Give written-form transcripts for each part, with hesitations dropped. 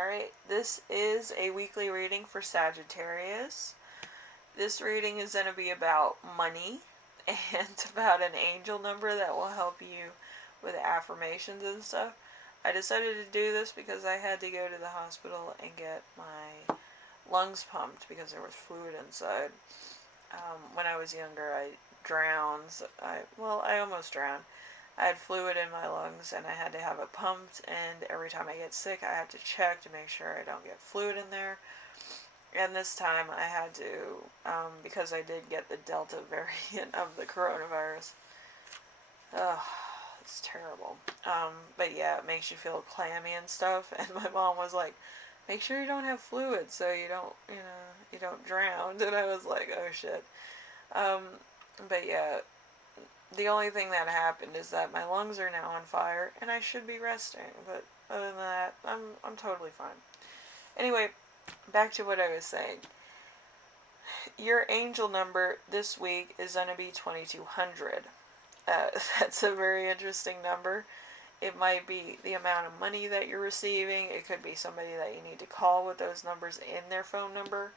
Alright, this is a weekly reading for Sagittarius. This reading is going to be about money and about an angel number that will help you with affirmations and stuff. I decided to do this because I had to go to the hospital and get my lungs pumped because there was fluid inside. When I was younger, I drowned. I almost drowned. I had fluid in my lungs and I had to have it pumped, and every time I get sick I have to check to make sure I don't get fluid in there. And this time I had to, because I did get the Delta variant of the coronavirus. Ugh, it's terrible. But yeah, it makes you feel clammy and stuff, and my mom was like, make sure you don't have fluid so you don't drown. And I was like, oh shit. But yeah, the only thing that happened is that my lungs are now on fire and I should be resting, but other than that, I'm totally fine. Anyway, back to what I was saying. Your angel number this week is going to be 2200. That's a very interesting number. It might be the amount of money that you're receiving. It could be somebody that you need to call with those numbers in their phone number,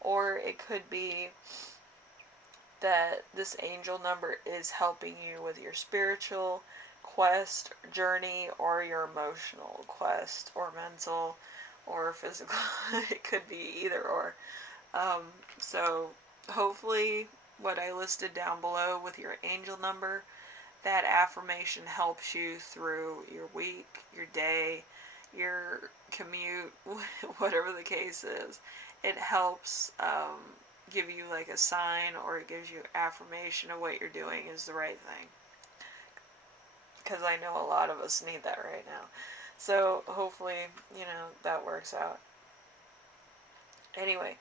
or it could be that this angel number is helping you with your spiritual quest, journey, or your emotional quest, or mental, or physical. It could be either or. So hopefully what I listed down below with your angel number, that affirmation helps you through your week, your day, your commute, whatever the case is. It helps give you like a sign, or it gives you affirmation of what you're doing is the right thing. Because I know a lot of us need that right now. So hopefully, that works out. Anyway,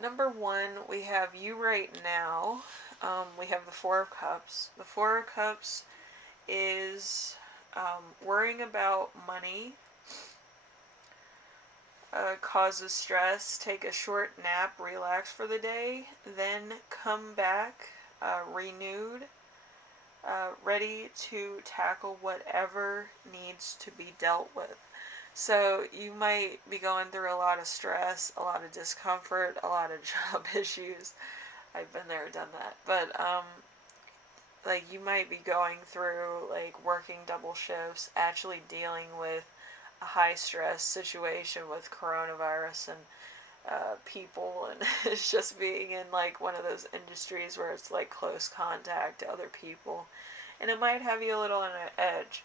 number one, we have you right now. We have the Four of Cups. The Four of Cups is worrying about money. Causes stress. Take a short nap, relax for the day, then come back renewed, ready to tackle whatever needs to be dealt with. So you might be going through a lot of stress, a lot of discomfort, a lot of job issues. I've been there, done that. But like you might be going through like working double shifts, actually dealing with a high stress situation with coronavirus and people, and it's just being in like one of those industries where it's like close contact to other people, and it might have you a little on an edge.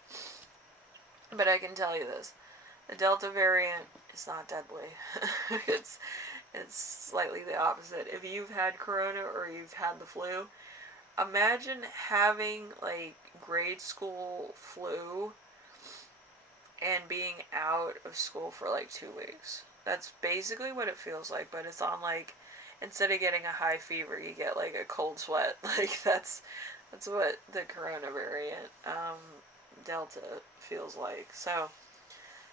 But I can tell you this, the Delta variant is not deadly. it's slightly the opposite. If you've had corona or you've had the flu, imagine having like grade school flu and being out of school for like 2 weeks. That's basically what it feels like, but it's on like, instead of getting a high fever, you get like a cold sweat. Like that's what the corona variant Delta feels like. So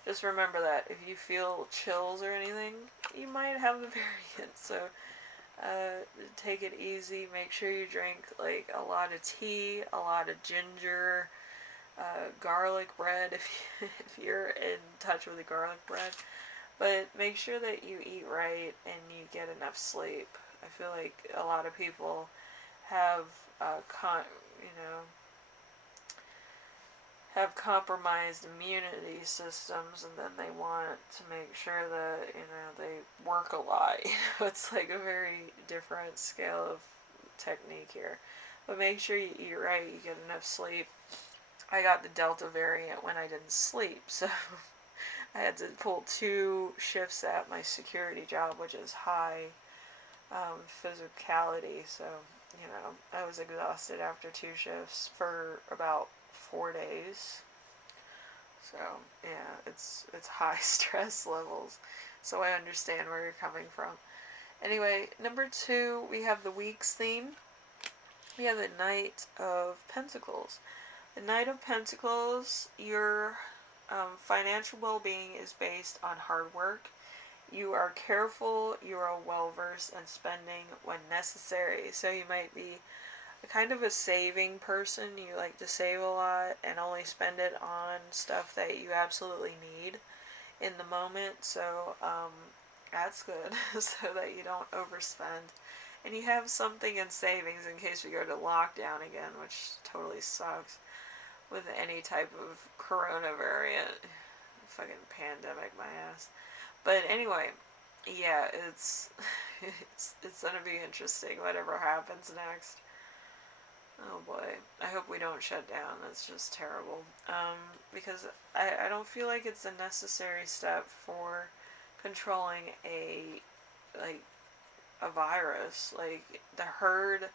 just remember that if you feel chills or anything, you might have the variant. So take it easy. Make sure you drink like a lot of tea, a lot of ginger, garlic bread if you're in touch with the garlic bread. But make sure that you eat right and you get enough sleep. I feel like a lot of people have have compromised immunity systems, and then they want to make sure that they work a lot. It's like a very different scale of technique here. But make sure you eat right, you get enough sleep. I got the Delta variant when I didn't sleep, so I had to pull 2 shifts at my security job, which is high physicality. So I was exhausted after 2 shifts for about 4 days. So yeah, it's high stress levels. So I understand where you're coming from. Anyway, number 2, we have the week's theme. We have the Knight of Pentacles. The Knight of Pentacles, your financial well-being is based on hard work. You are careful, you are well-versed in spending when necessary. So you might be a kind of a saving person. You like to save a lot and only spend it on stuff that you absolutely need. in the moment, so that's good, so that you don't overspend. And you have something in savings in case we go to lockdown again, which totally sucks with any type of corona variant. Fucking pandemic, my ass. But anyway, yeah, it's it's gonna be interesting whatever happens next. Oh boy, I hope we don't shut down. That's just terrible. Because I don't feel like it's a necessary step for controlling like a virus. Like the herd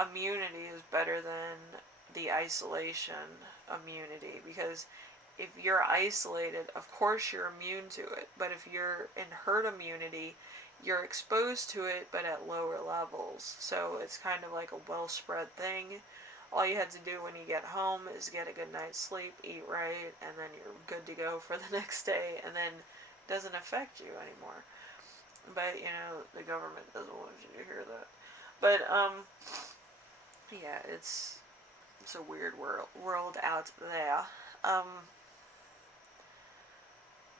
immunity is better than the isolation immunity, because if you're isolated, of course you're immune to it, but if you're in herd immunity, you're exposed to it but at lower levels. So it's kind of like a well spread thing. All you had to do when you get home is get a good night's sleep, eat right, and then you're good to go for the next day, and then it doesn't affect you anymore. But the government doesn't want you to hear that. But yeah, it's a weird world out there.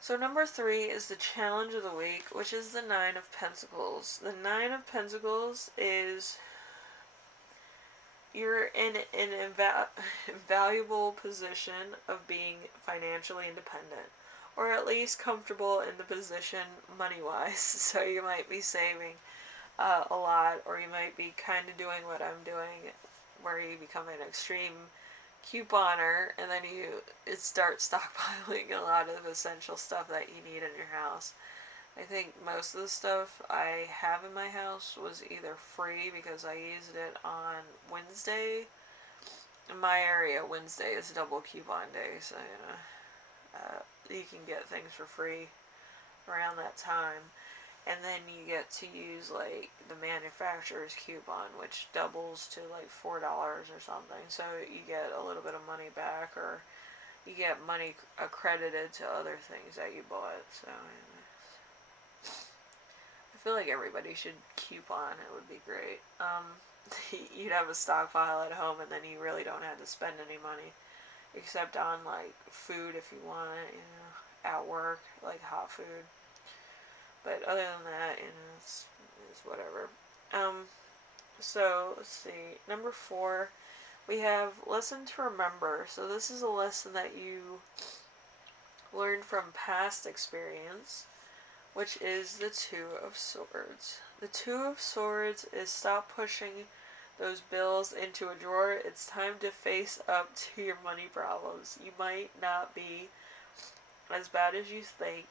So number 3 is the challenge of the week, which is the 9 of Pentacles. The 9 of Pentacles is you're in an invaluable position of being financially independent, or at least comfortable in the position money-wise. So you might be saving a lot, or you might be kind of doing what I'm doing, where you become an extreme couponer, and then you start stockpiling a lot of essential stuff that you need in your house. I think most of the stuff I have in my house was either free because I used it on Wednesday. In my area, Wednesday is double coupon day, so you can get things for free around that time. And then you get to use like the manufacturer's coupon, which doubles to like $4 or something. So you get a little bit of money back, or you get money accredited to other things that you bought. So I feel like everybody should coupon. It would be great. You'd have a stockpile at home, and then you really don't have to spend any money, except on like food if you want it, at work, like hot food. But other than that, it's whatever. So let's see. Number 4, we have lesson to remember. So this is a lesson that you learned from past experience, which is the 2 of Swords. The 2 of Swords is stop pushing those bills into a drawer. It's time to face up to your money problems. You might not be as bad as you think.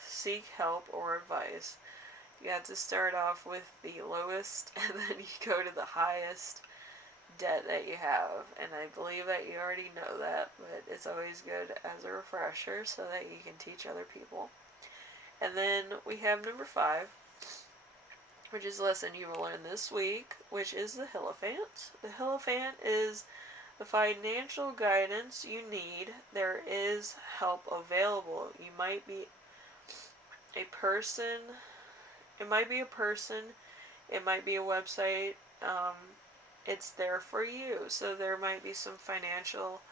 Seek help or advice. You have to start off with the lowest, and then you go to the highest debt that you have. And I believe that you already know that, but it's always good as a refresher so that you can teach other people. And then we have number 5, which is a lesson you will learn this week, which is the Hierophant. The Hierophant is the financial guidance you need. There is help available. You might be a person. It might be a person. It might be a website. It's there for you. So there might be some financial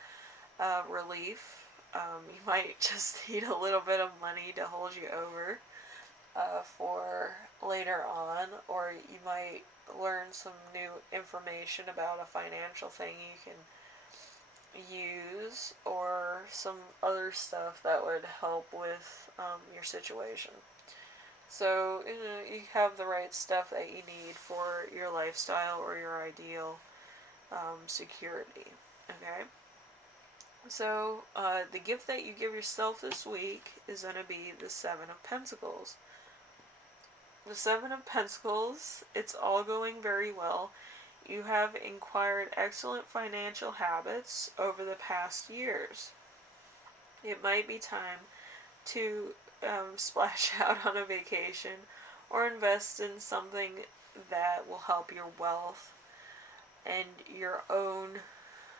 relief. You might just need a little bit of money to hold you over for later on, or you might learn some new information about a financial thing you can use, or some other stuff that would help with your situation. So you have the right stuff that you need for your lifestyle or your ideal security. Okay. So the gift that you give yourself this week is going to be the 7 of Pentacles. The 7 of Pentacles, it's all going very well. You have acquired excellent financial habits over the past years. It might be time to splash out on a vacation or invest in something that will help your wealth and your own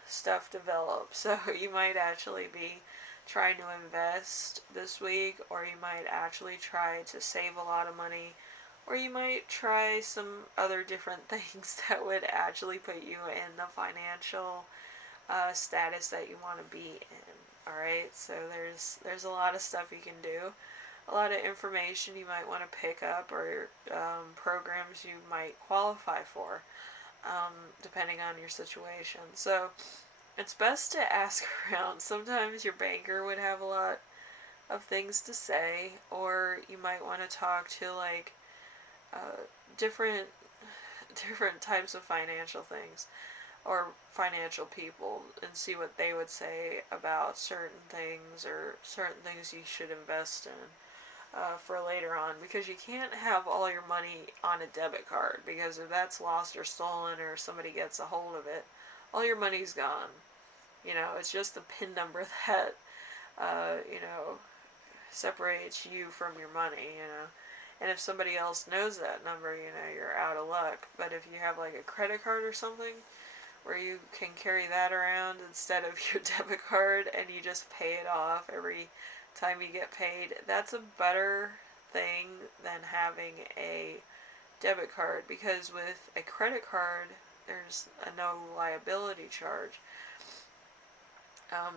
stuff develop. So you might actually be trying to invest this week, or you might actually try to save a lot of money, or you might try some other different things that would actually put you in the financial status that you want to be in. Alright, so there's a lot of stuff you can do. A lot of information you might want to pick up, or programs you might qualify for, depending on your situation. So it's best to ask around. Sometimes your banker would have a lot of things to say, or you might want to talk to like different different types of financial things or financial people and see what they would say about certain things, or certain things you should invest in for later on, because you can't have all your money on a debit card, because if that's lost or stolen or somebody gets a hold of it, all your money's gone. It's just the PIN number that separates you from your money. And if somebody else knows that number, you're out of luck. But if you have like a credit card or something where you can carry that around instead of your debit card, and you just pay it off every time you get paid, that's a better thing than having a debit card, because with a credit card there's a no liability charge.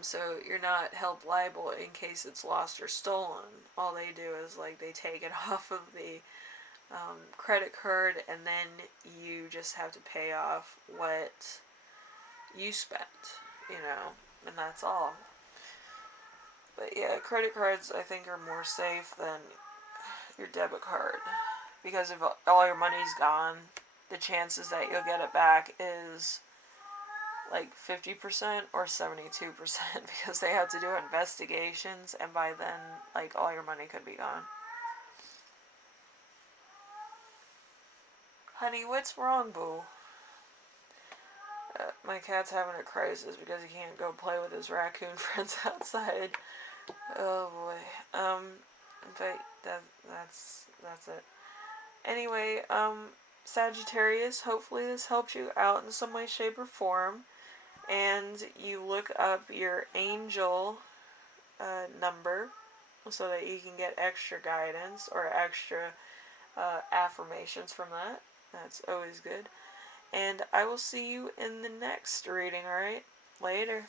So you're not held liable in case it's lost or stolen. All they do is like they take it off of the credit card, and then you just have to pay off what you spent, and that's all. But yeah, credit cards I think are more safe than your debit card, because if all your money's gone, the chances that you'll get it back is like 50% or 72%, because they have to do investigations, and by then like all your money could be gone. Honey, what's wrong, boo? My cat's having a crisis because he can't go play with his raccoon friends outside. Oh boy. But that's it. Anyway, Sagittarius, hopefully this helped you out in some way, shape, or form, and you look up your angel number so that you can get extra guidance or extra affirmations from that. That's always good. And I will see you in the next reading, alright? Later.